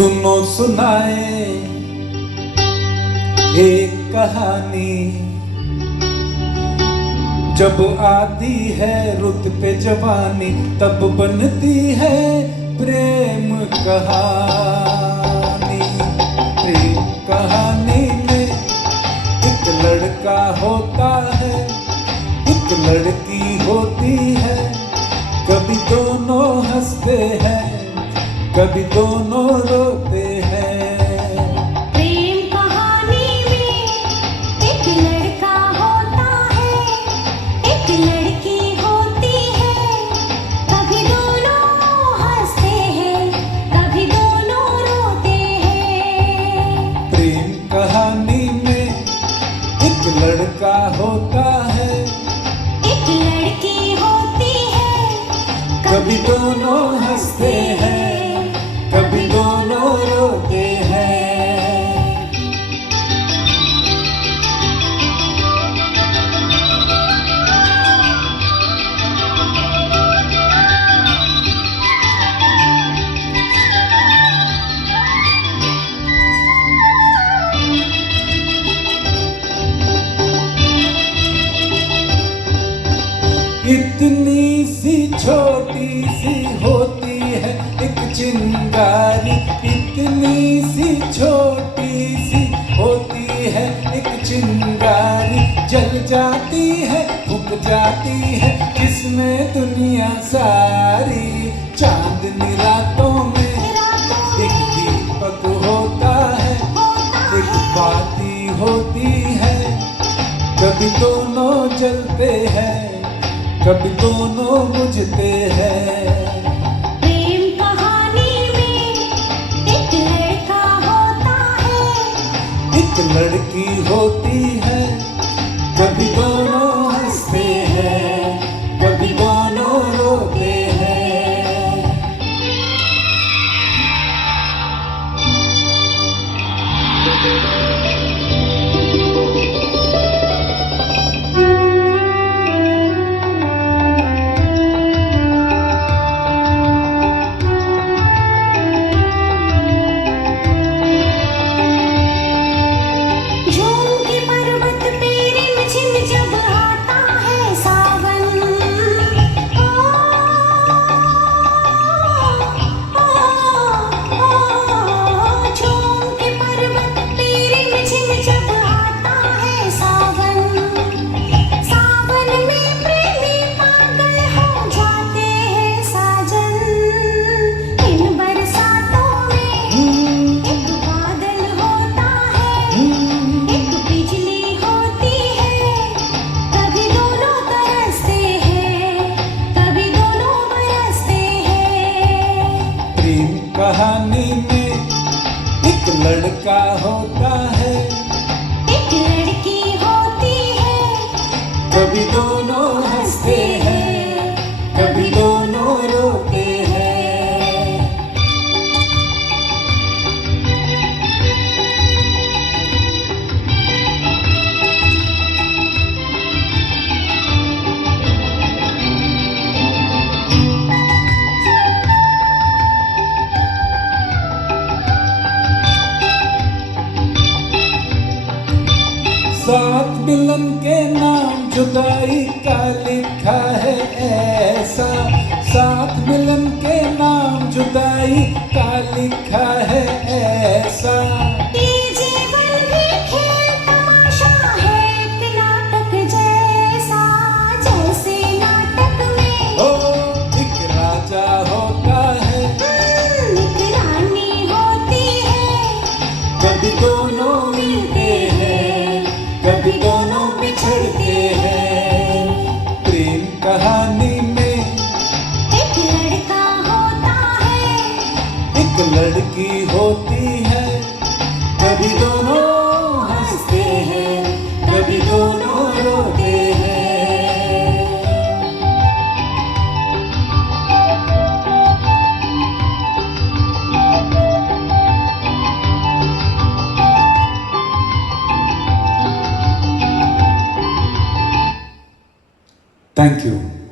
सुनो सुनाए एक कहानी, जब आती है रुत पे जवानी तब बनती है प्रेम कहानी। प्रेम कहानी में एक लड़का होता है, एक लड़की होती है, कभी दोनों हंसते हैं कभी दोनों रोते हैं। प्रेम कहानी में एक लड़का होता है, एक लड़की होती है, कभी दोनों हंसते हैं कभी दोनों रोते हैं। प्रेम कहानी में एक लड़का होता है, एक लड़की होती है, कभी दोनों हंसते हैं कभी दोनों रोते हैं। इतनी सी छोटी सी होती है एक चिंगारी, इतनी सी छोटी सी होती है एक चिंगारी, जल जाती है फूक जाती है जिसमें दुनिया सारी। चांदनी रातों में एक दीपक होता है, एक बाती होती है, कभी दोनों जलते हैं कभी दोनों बुझते हैं। प्रेम कहानी में एक लड़का होता है, एक लड़की होती है, कभी दोनों हंसते हैं कभी दोनों रोते हैं। झूम के पर्वत पे रिमझिम जब आता है सावन, ओ, झूम के पर्वत पे रिमझिम जब आता है सावन, सावन में प्रेमी पागल हो जाते हैं साजन। इन बरसातों में एक बादल होता है, एक बिजली होती है, कभी दोनों तरसते हैं कभी दोनों बरसते हैं। प्रेम कहानी में एक लड़का होता है, एक लड़की होती है, कभी दोनों हंसते हैं कभी दोनों रोते हैं। सात मिलन के नाम जुदाई का लिखा है ऐसा, सात मिलन के नाम जुदाई का लिखा है ऐसा। ये जीवन भी खेल तमाशा है एक नाटक जैसा, जैसे नाटक में ओ एक राजा होता है, एक रानी होती है, कभी दोनों मिलते हैं कभी दोनों बिछड़ते हैं। प्रेम कहानी में एक लड़का होता है, एक लड़की होती है, कभी दोनों हंसते हैं कभी दोनों रोते हैं। Thank you.